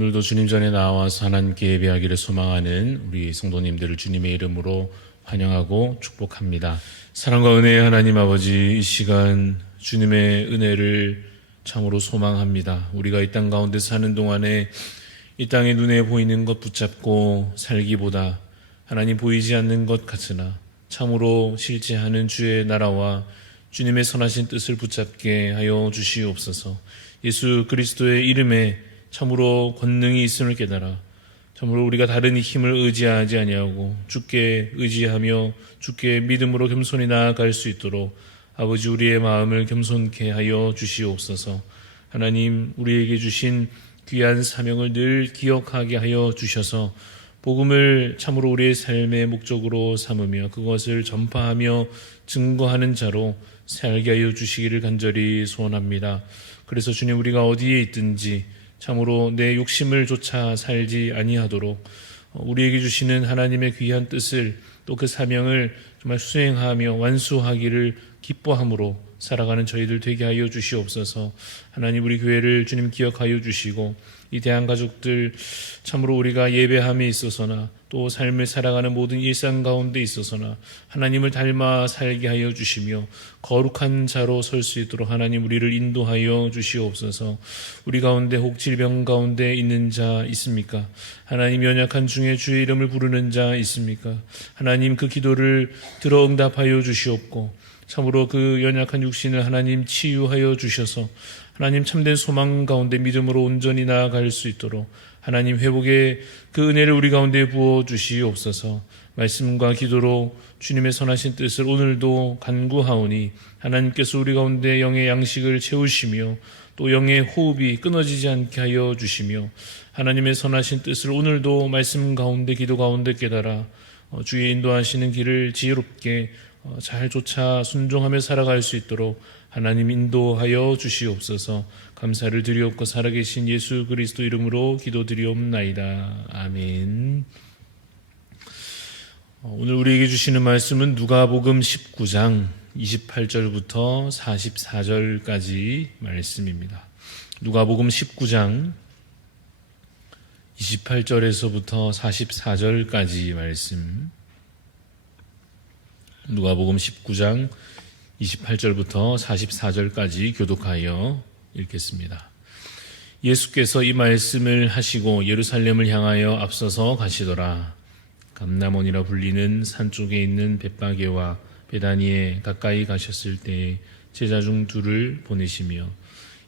오늘도 주님 전에 나와서 하나님께 예배하기를 소망하는 우리 성도님들을 주님의 이름으로 환영하고 축복합니다. 사랑과 은혜의 하나님 아버지, 이 시간 주님의 은혜를 참으로 소망합니다. 우리가 이 땅 가운데 사는 동안에 이 땅에 눈에 보이는 것 붙잡고 살기보다 하나님 보이지 않는 것 같으나 참으로 실제하는 주의 나라와 주님의 선하신 뜻을 붙잡게 하여 주시옵소서. 예수 그리스도의 이름에 참으로 권능이 있음을 깨달아 참으로 우리가 다른 힘을 의지하지 아니하고 주께 의지하며 주께 믿음으로 겸손히 나아갈 수 있도록 아버지 우리의 마음을 겸손케 하여 주시옵소서. 하나님 우리에게 주신 귀한 사명을 늘 기억하게 하여 주셔서 복음을 참으로 우리의 삶의 목적으로 삼으며 그것을 전파하며 증거하는 자로 살게 하여 주시기를 간절히 소원합니다. 그래서 주님 우리가 어디에 있든지 참으로 내 욕심을 쫓아 살지 아니하도록 우리에게 주시는 하나님의 귀한 뜻을 또 그 사명을 정말 수행하며 완수하기를 기뻐함으로 살아가는 저희들 되게 하여 주시옵소서. 하나님 우리 교회를 주님 기억하여 주시고 이 대한가족들 참으로 우리가 예배함에 있어서나 또 삶을 살아가는 모든 일상 가운데 있어서나 하나님을 닮아 살게 하여 주시며 거룩한 자로 설 수 있도록 하나님 우리를 인도하여 주시옵소서. 우리 가운데 혹 질병 가운데 있는 자 있습니까? 하나님 연약한 중에 주의 이름을 부르는 자 있습니까? 하나님 그 기도를 들어 응답하여 주시옵고 참으로 그 연약한 육신을 하나님 치유하여 주셔서 하나님 참된 소망 가운데 믿음으로 온전히 나아갈 수 있도록 하나님 회복의 그 은혜를 우리 가운데 부어 주시옵소서. 말씀과 기도로 주님의 선하신 뜻을 오늘도 간구하오니 하나님께서 우리 가운데 영의 양식을 채우시며 또 영의 호흡이 끊어지지 않게 하여 주시며 하나님의 선하신 뜻을 오늘도 말씀 가운데 기도 가운데 깨달아 주의 인도하시는 길을 지혜롭게 잘 쫓아 순종하며 살아갈 수 있도록 하나님 인도하여 주시옵소서. 감사를 드리옵고 살아계신 예수 그리스도 이름으로 기도드리옵나이다. 아멘. 오늘 우리에게 주시는 말씀은 누가복음 19장 28절부터 44절까지 말씀입니다. 누가복음 19장 28절에서부터 44절까지 말씀. 누가복음 19장 28절부터 44절까지 교독하여 읽겠습니다. 예수께서 이 말씀을 하시고 예루살렘을 향하여 앞서서 가시더라. 감람원이라 불리는 산 쪽에 있는 벳바게와 베다니에 가까이 가셨을 때에 제자 중 둘을 보내시며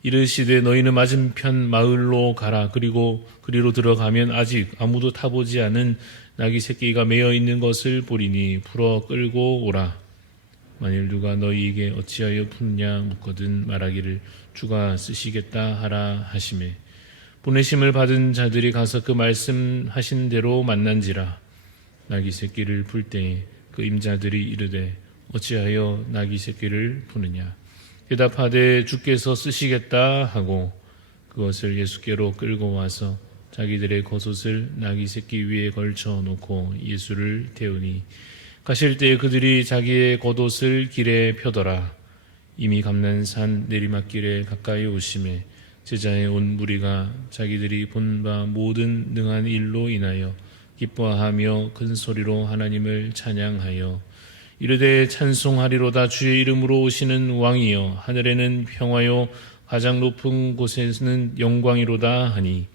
이르시되 너희는 맞은편 마을로 가라. 그리고 그리로 들어가면 아직 아무도 타보지 않은 나귀 새끼가 매어 있는 것을 보리니 풀어 끌고 오라. 만일 누가 너희에게 어찌하여 푸느냐 묻거든 말하기를 주가 쓰시겠다 하라 하시매 보내심을 받은 자들이 가서 그 말씀하신 대로 만난지라. 나귀 새끼를 풀 때에 그 임자들이 이르되 어찌하여 나귀 새끼를 푸느냐 대답하되 주께서 쓰시겠다 하고 그것을 예수께로 끌고 와서 자기들의 겉옷을 나귀 새끼 위에 걸쳐 놓고 예수를 태우니 가실 때에 그들이 자기의 겉옷을 길에 펴더라. 이미 감난산 내리막길에 가까이 오심에 제자의 온 무리가 자기들이 본 바 모든 능한 일로 인하여 기뻐하며 큰 소리로 하나님을 찬양하여 이르되 찬송하리로다. 주의 이름으로 오시는 왕이여 하늘에는 평화요 가장 높은 곳에는 영광이로다 하니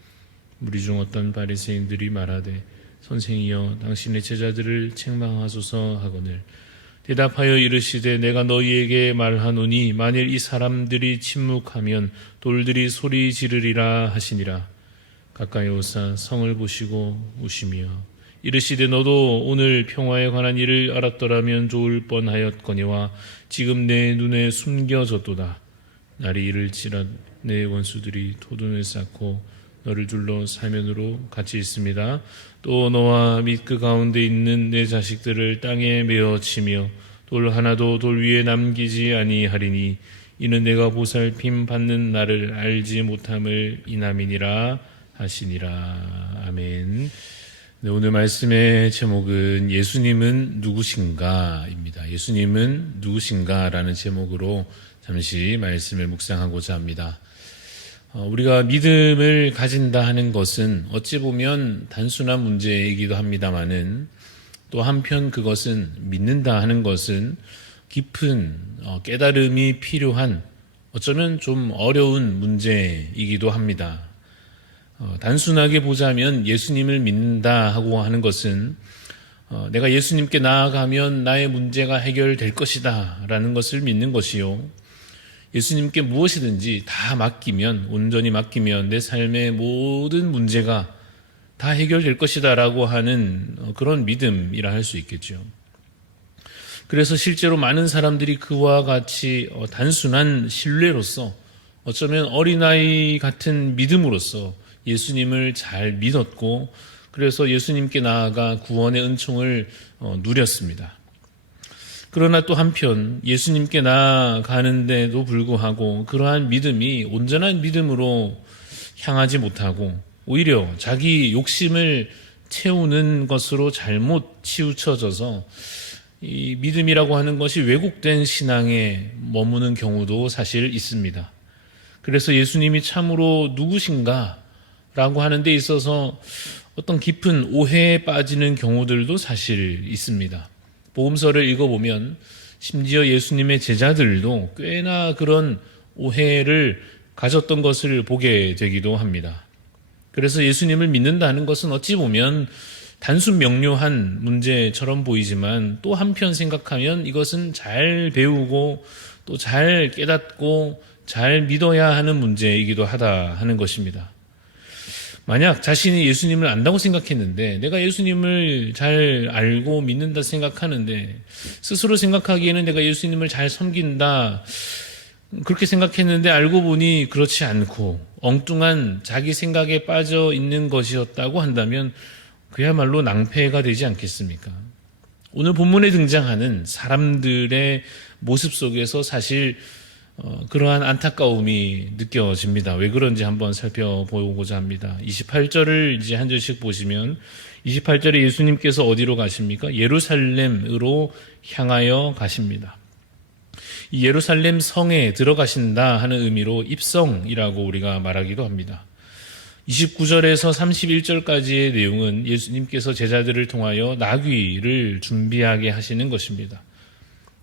무리 중 어떤 바리새인들이 말하되 선생이여 당신의 제자들을 책망하소서 하거늘 대답하여 이르시되 내가 너희에게 말하노니 만일 이 사람들이 침묵하면 돌들이 소리 지르리라 하시니라. 가까이 오사 성을 보시고 우시며 이르시되 너도 오늘 평화에 관한 일을 알았더라면 좋을 뻔하였거니와 지금 내 눈에 숨겨졌도다. 날이 이를지라 내 원수들이 토둔을 쌓고 너를 둘러 사면으로 같이 있습니다. 또 너와 및 그 가운데 있는 내 자식들을 땅에 메어 치며 돌 하나도 돌 위에 남기지 아니하리니 이는 내가 보살핌 받는 나를 알지 못함을 인함이니라 하시니라. 아멘. 네, 오늘 말씀의 제목은 예수님은 누구신가입니다. 예수님은 누구신가라는 제목으로 잠시 말씀을 묵상하고자 합니다. 우리가 믿음을 가진다 하는 것은 어찌 보면 단순한 문제이기도 합니다마는 또 한편 그것은 믿는다 하는 것은 깊은 깨달음이 필요한 어쩌면 좀 어려운 문제이기도 합니다. 단순하게 보자면 예수님을 믿는다 하고 하는 것은 내가 예수님께 나아가면 나의 문제가 해결될 것이다 라는 것을 믿는 것이요. 예수님께 무엇이든지 다 맡기면, 온전히 맡기면 내 삶의 모든 문제가 다 해결될 것이다 라고 하는 그런 믿음이라 할 수 있겠죠. 그래서 실제로 많은 사람들이 그와 같이 단순한 신뢰로서 어쩌면 어린아이 같은 믿음으로써 예수님을 잘 믿었고 그래서 예수님께 나아가 구원의 은총을 누렸습니다. 그러나 또 한편 예수님께 나아가는데도 불구하고 그러한 믿음이 온전한 믿음으로 향하지 못하고 오히려 자기 욕심을 채우는 것으로 잘못 치우쳐져서 이 믿음이라고 하는 것이 왜곡된 신앙에 머무는 경우도 사실 있습니다. 그래서 예수님이 참으로 누구신가 라고 하는 데 있어서 어떤 깊은 오해에 빠지는 경우들도 사실 있습니다. 복음서를 읽어보면 심지어 예수님의 제자들도 꽤나 그런 오해를 가졌던 것을 보게 되기도 합니다. 그래서 예수님을 믿는다는 것은 어찌 보면 단순 명료한 문제처럼 보이지만 또 한편 생각하면 이것은 잘 배우고 또 잘 깨닫고 잘 믿어야 하는 문제이기도 하다 하는 것입니다. 만약 자신이 예수님을 안다고 생각했는데 내가 예수님을 잘 알고 믿는다 생각하는데 스스로 생각하기에는 내가 예수님을 잘 섬긴다 그렇게 생각했는데 알고 보니 그렇지 않고 엉뚱한 자기 생각에 빠져 있는 것이었다고 한다면 그야말로 낭패가 되지 않겠습니까? 오늘 본문에 등장하는 사람들의 모습 속에서 사실 그러한 안타까움이 느껴집니다. 왜 그런지 한번 살펴보고자 합니다. 28절을 이제 한 절씩 보시면 28절에 예수님께서 어디로 가십니까? 예루살렘으로 향하여 가십니다. 이 예루살렘 성에 들어가신다 하는 의미로 입성이라고 우리가 말하기도 합니다. 29절에서 31절까지의 내용은 예수님께서 제자들을 통하여 나귀를 준비하게 하시는 것입니다.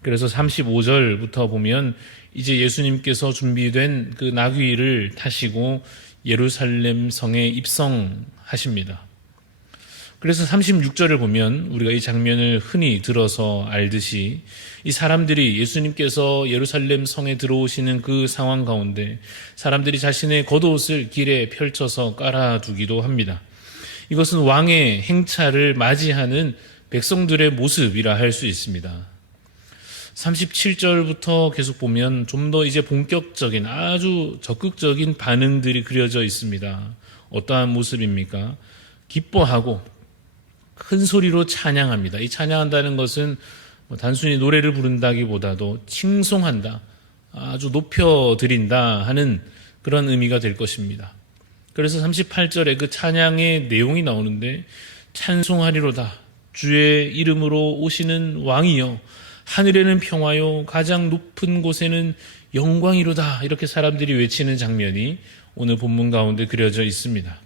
그래서 35절부터 보면 이제 예수님께서 준비된 그 나귀를 타시고 예루살렘 성에 입성하십니다. 그래서 36절을 보면 우리가 이 장면을 흔히 들어서 알듯이 이 사람들이 예수님께서 예루살렘 성에 들어오시는 그 상황 가운데 사람들이 자신의 겉옷을 길에 펼쳐서 깔아두기도 합니다. 이것은 왕의 행차를 맞이하는 백성들의 모습이라 할 수 있습니다. 37절부터 계속 보면 좀 더 이제 본격적인 아주 적극적인 반응들이 그려져 있습니다. 어떠한 모습입니까? 기뻐하고 큰 소리로 찬양합니다. 이 찬양한다는 것은 단순히 노래를 부른다기보다도 칭송한다, 아주 높여드린다 하는 그런 의미가 될 것입니다. 그래서 38절에 그 찬양의 내용이 나오는데 찬송하리로다 주의 이름으로 오시는 왕이여 하늘에는 평화요 가장 높은 곳에는 영광이로다 이렇게 사람들이 외치는 장면이 오늘 본문 가운데 그려져 있습니다.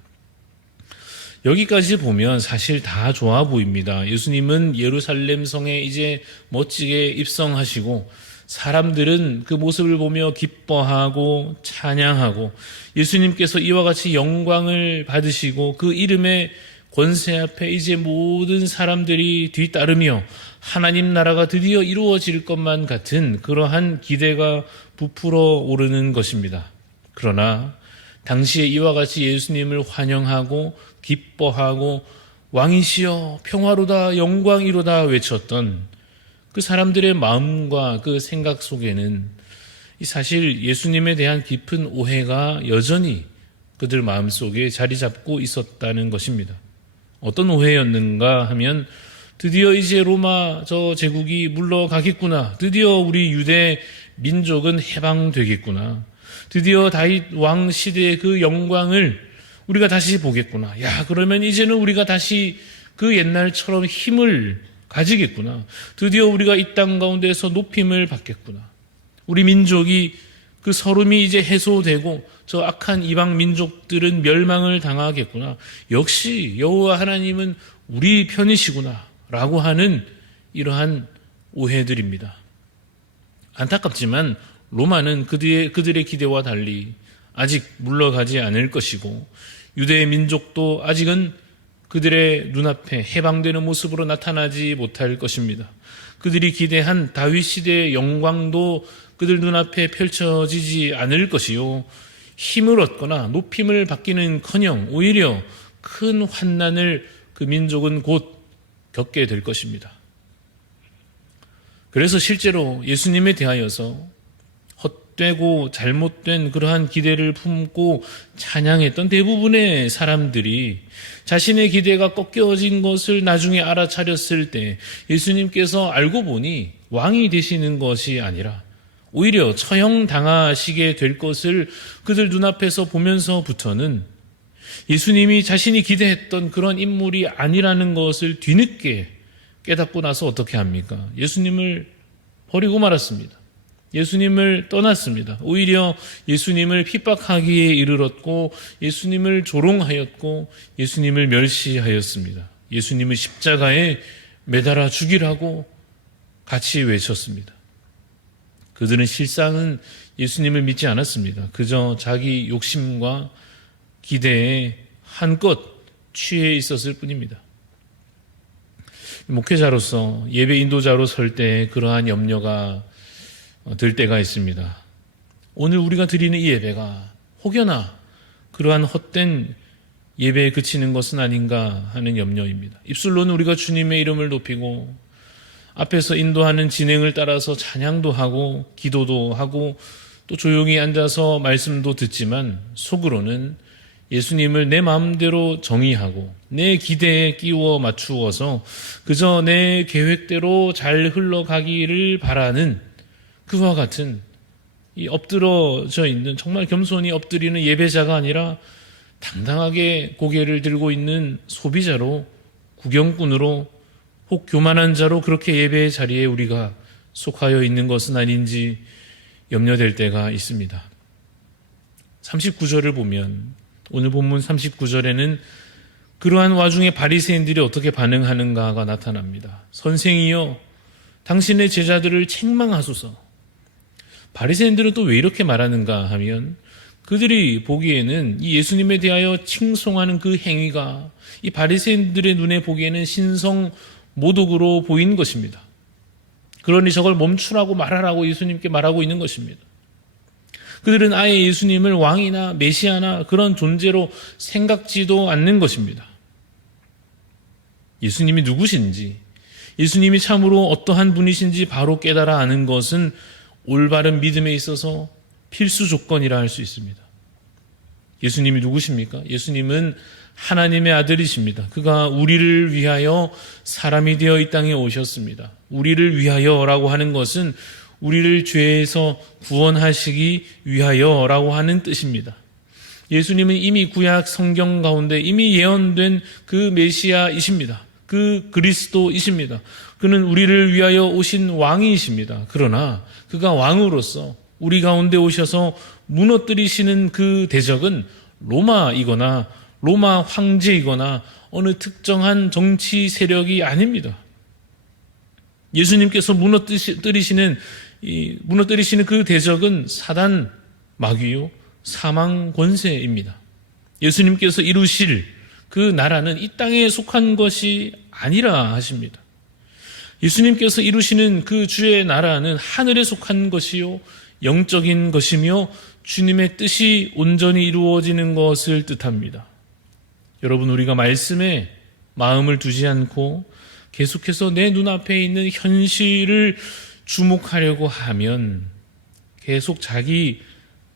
여기까지 보면 사실 다 좋아 보입니다. 예수님은 예루살렘 성에 이제 멋지게 입성하시고 사람들은 그 모습을 보며 기뻐하고 찬양하고 예수님께서 이와 같이 영광을 받으시고 그 이름의 권세 앞에 이제 모든 사람들이 뒤따르며 하나님 나라가 드디어 이루어질 것만 같은 그러한 기대가 부풀어 오르는 것입니다. 그러나 당시에 이와 같이 예수님을 환영하고 기뻐하고 왕이시여 평화로다 영광이로다 외쳤던 그 사람들의 마음과 그 생각 속에는 사실 예수님에 대한 깊은 오해가 여전히 그들 마음속에 자리 잡고 있었다는 것입니다. 어떤 오해였는가 하면 드디어 이제 로마 저 제국이 물러가겠구나. 드디어 우리 유대 민족은 해방되겠구나. 드디어 다윗 왕 시대의 그 영광을 우리가 다시 보겠구나. 야, 그러면 이제는 우리가 다시 그 옛날처럼 힘을 가지겠구나. 드디어 우리가 이 땅 가운데서 높임을 받겠구나. 우리 민족이 그 서름이 이제 해소되고 저 악한 이방 민족들은 멸망을 당하겠구나. 역시 여호와 하나님은 우리 편이시구나 라고 하는 이러한 오해들입니다. 안타깝지만 로마는 그들의 기대와 달리 아직 물러가지 않을 것이고 유대 민족도 아직은 그들의 눈앞에 해방되는 모습으로 나타나지 못할 것입니다. 그들이 기대한 다윗 시대의 영광도 그들 눈앞에 펼쳐지지 않을 것이요, 힘을 얻거나 높임을 받기는커녕 오히려 큰 환난을 그 민족은 곧 겪게 될 것입니다. 그래서 실제로 예수님에 대하여서 헛되고 잘못된 그러한 기대를 품고 찬양했던 대부분의 사람들이 자신의 기대가 꺾여진 것을 나중에 알아차렸을 때 예수님께서 알고 보니 왕이 되시는 것이 아니라 오히려 처형당하시게 될 것을 그들 눈앞에서 보면서부터는 예수님이 자신이 기대했던 그런 인물이 아니라는 것을 뒤늦게 깨닫고 나서 어떻게 합니까? 예수님을 버리고 말았습니다. 예수님을 떠났습니다. 오히려 예수님을 핍박하기에 이르렀고 예수님을 조롱하였고 예수님을 멸시하였습니다. 예수님을 십자가에 매달아 죽이라고 같이 외쳤습니다. 그들은 실상은 예수님을 믿지 않았습니다. 그저 자기 욕심과 기대에 한껏 취해 있었을 뿐입니다. 목회자로서 예배 인도자로 설 때 그러한 염려가 들 때가 있습니다. 오늘 우리가 드리는 이 예배가 혹여나 그러한 헛된 예배에 그치는 것은 아닌가 하는 염려입니다. 입술로는 우리가 주님의 이름을 높이고 앞에서 인도하는 진행을 따라서 찬양도 하고 기도도 하고 또 조용히 앉아서 말씀도 듣지만 속으로는 예수님을 내 마음대로 정의하고 내 기대에 끼워 맞추어서 그저 내 계획대로 잘 흘러가기를 바라는 그와 같은 이 엎드러져 있는, 정말 겸손히 엎드리는 예배자가 아니라 당당하게 고개를 들고 있는 소비자로, 구경꾼으로, 혹 교만한 자로 그렇게 예배의 자리에 우리가 속하여 있는 것은 아닌지 염려될 때가 있습니다. 39절을 보면, 오늘 본문 39절에는 그러한 와중에 바리새인들이 어떻게 반응하는가가 나타납니다. 선생이여, 당신의 제자들을 책망하소서. 바리새인들은 또 왜 이렇게 말하는가 하면 그들이 보기에는 이 예수님에 대하여 칭송하는 그 행위가 이 바리새인들의 눈에 보기에는 신성 모독으로 보인 것입니다. 그러니 저걸 멈추라고 말하라고 예수님께 말하고 있는 것입니다. 그들은 아예 예수님을 왕이나 메시아나 그런 존재로 생각지도 않는 것입니다. 예수님이 누구신지, 예수님이 참으로 어떠한 분이신지 바로 깨달아 아는 것은 올바른 믿음에 있어서 필수 조건이라 할 수 있습니다. 예수님이 누구십니까? 예수님은 하나님의 아들이십니다. 그가 우리를 위하여 사람이 되어 이 땅에 오셨습니다. 우리를 위하여라고 하는 것은 우리를 죄에서 구원하시기 위하여라고 하는 뜻입니다. 예수님은 이미 구약 성경 가운데 이미 예언된 그 메시아이십니다. 그 그리스도이십니다. 그는 우리를 위하여 오신 왕이십니다. 그러나 그가 왕으로서 우리 가운데 오셔서 무너뜨리시는 그 대적은 로마이거나 로마 황제이거나 어느 특정한 정치 세력이 아닙니다. 예수님께서 무너뜨리시는 그 대적은 사단 마귀요 사망 권세입니다. 예수님께서 이루실 그 나라는 이 땅에 속한 것이 아니라 하십니다. 예수님께서 이루시는 그 주의 나라는 하늘에 속한 것이요 영적인 것이며 주님의 뜻이 온전히 이루어지는 것을 뜻합니다. 여러분, 우리가 말씀에 마음을 두지 않고 계속해서 내 눈앞에 있는 현실을 주목하려고 하면 계속 자기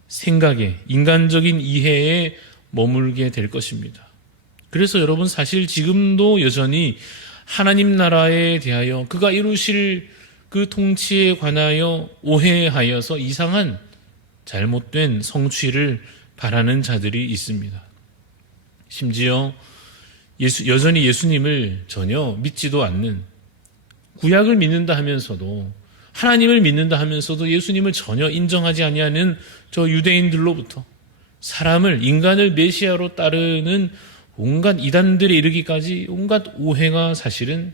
생각에, 인간적인 이해에 머물게 될 것입니다. 그래서 여러분, 사실 지금도 여전히 하나님 나라에 대하여 그가 이루실 그 통치에 관하여 오해하여서 이상한 잘못된 성취를 바라는 자들이 있습니다. 심지어 여전히 예수님을 전혀 믿지도 않는, 구약을 믿는다 하면서도 하나님을 믿는다 하면서도 예수님을 전혀 인정하지 아니하는 저 유대인들로부터 사람을, 인간을 메시아로 따르는 온갖 이단들에 이르기까지 온갖 오해가 사실은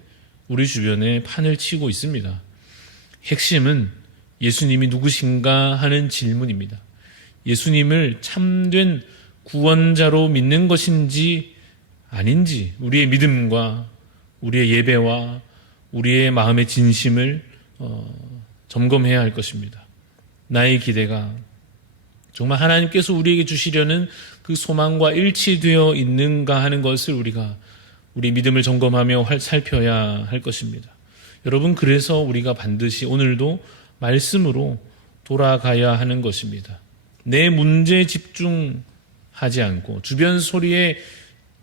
우리 주변에 판을 치고 있습니다. 핵심은 예수님이 누구신가 하는 질문입니다. 예수님을 참된 구원자로 믿는 것인지 아닌지 우리의 믿음과 우리의 예배와 우리의 마음의 진심을 점검해야 할 것입니다. 나의 기대가 정말 하나님께서 우리에게 주시려는 그 소망과 일치되어 있는가 하는 것을 우리가 우리 믿음을 점검하며 살펴야 할 것입니다. 여러분, 그래서 우리가 반드시 오늘도 말씀으로 돌아가야 하는 것입니다. 내 문제에 집중하지 않고 주변 소리에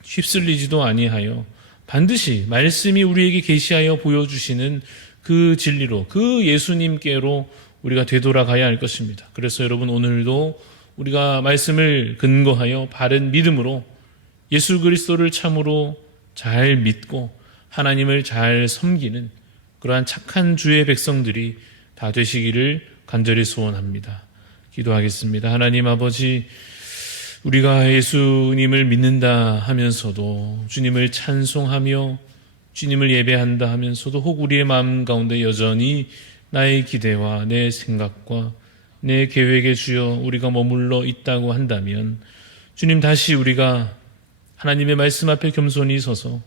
휩쓸리지도 아니하여 반드시 말씀이 우리에게 계시하여 보여주시는 그 진리로, 그 예수님께로 우리가 되돌아가야 할 것입니다. 그래서 여러분, 오늘도 우리가 말씀을 근거하여 바른 믿음으로 예수 그리스도를 참으로 잘 믿고 하나님을 잘 섬기는 그러한 착한 주의 백성들이 다 되시기를 간절히 소원합니다. 기도하겠습니다. 하나님 아버지, 우리가 예수님을 믿는다 하면서도, 주님을 찬송하며 주님을 예배한다 하면서도 혹 우리의 마음 가운데 여전히 나의 기대와 내 생각과 내 계획에 주여 우리가 머물러 있다고 한다면, 주님, 다시 우리가 하나님의 말씀 앞에 겸손히 서서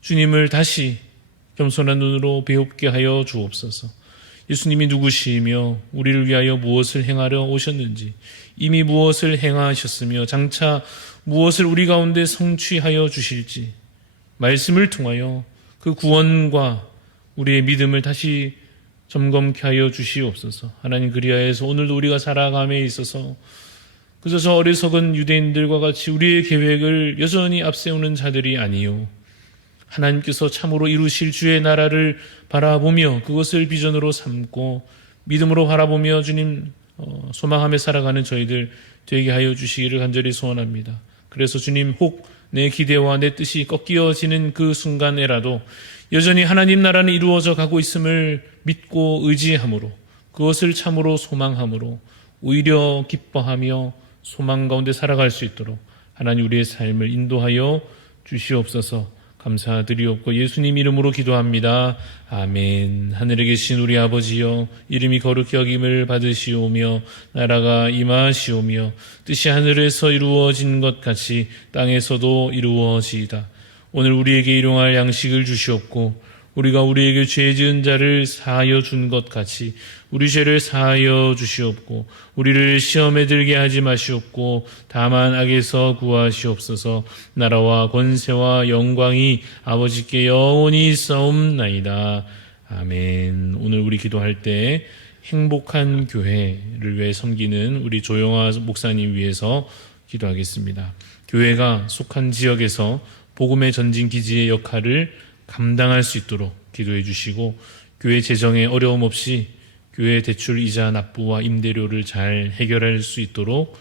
주님을 다시 겸손한 눈으로 배웁게 하여 주옵소서. 예수님이 누구시며 우리를 위하여 무엇을 행하려 오셨는지, 이미 무엇을 행하셨으며 장차 무엇을 우리 가운데 성취하여 주실지 말씀을 통하여 그 구원과 우리의 믿음을 다시 점검케 하여 주시옵소서. 하나님, 그리하여서 오늘도 우리가 살아감에 있어서 그저 저 어리석은 유대인들과 같이 우리의 계획을 여전히 앞세우는 자들이 아니요, 하나님께서 참으로 이루실 주의 나라를 바라보며 그것을 비전으로 삼고 믿음으로 바라보며 주님 소망하며 살아가는 저희들 되게 하여 주시기를 간절히 소원합니다. 그래서 주님, 혹 내 기대와 내 뜻이 꺾여지는 그 순간에라도 여전히 하나님 나라는 이루어져 가고 있음을 믿고 의지함으로, 그것을 참으로 소망함으로 오히려 기뻐하며 소망 가운데 살아갈 수 있도록 하나님 우리의 삶을 인도하여 주시옵소서. 감사드리옵고 예수님 이름으로 기도합니다. 아멘. 하늘에 계신 우리 아버지여, 이름이 거룩히 여김을 받으시오며 나라가 임하시오며 뜻이 하늘에서 이루어진 것 같이 땅에서도 이루어지이다. 오늘 우리에게 일용할 양식을 주시옵고 우리가 우리에게 죄 지은 자를 사하여 준 것 같이 우리 죄를 사하여 주시옵고 우리를 시험에 들게 하지 마시옵고 다만 악에서 구하시옵소서. 나라와 권세와 영광이 아버지께 영원히 있사옵나이다. 아멘. 오늘 우리 기도할 때 행복한 교회를 위해 섬기는 우리 조영아 목사님 위해서 기도하겠습니다. 교회가 속한 지역에서 복음의 전진 기지의 역할을 감당할 수 있도록 기도해 주시고, 교회 재정에 어려움 없이 교회 대출 이자 납부와 임대료를 잘 해결할 수 있도록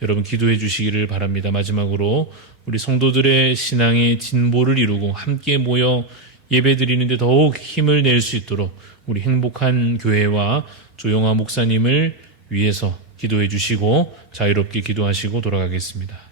여러분 기도해 주시기를 바랍니다. 마지막으로 우리 성도들의 신앙의 진보를 이루고 함께 모여 예배 드리는데 더욱 힘을 낼 수 있도록 우리 행복한 교회와 조영아 목사님을 위해서 기도해 주시고 자유롭게 기도하시고 돌아가겠습니다.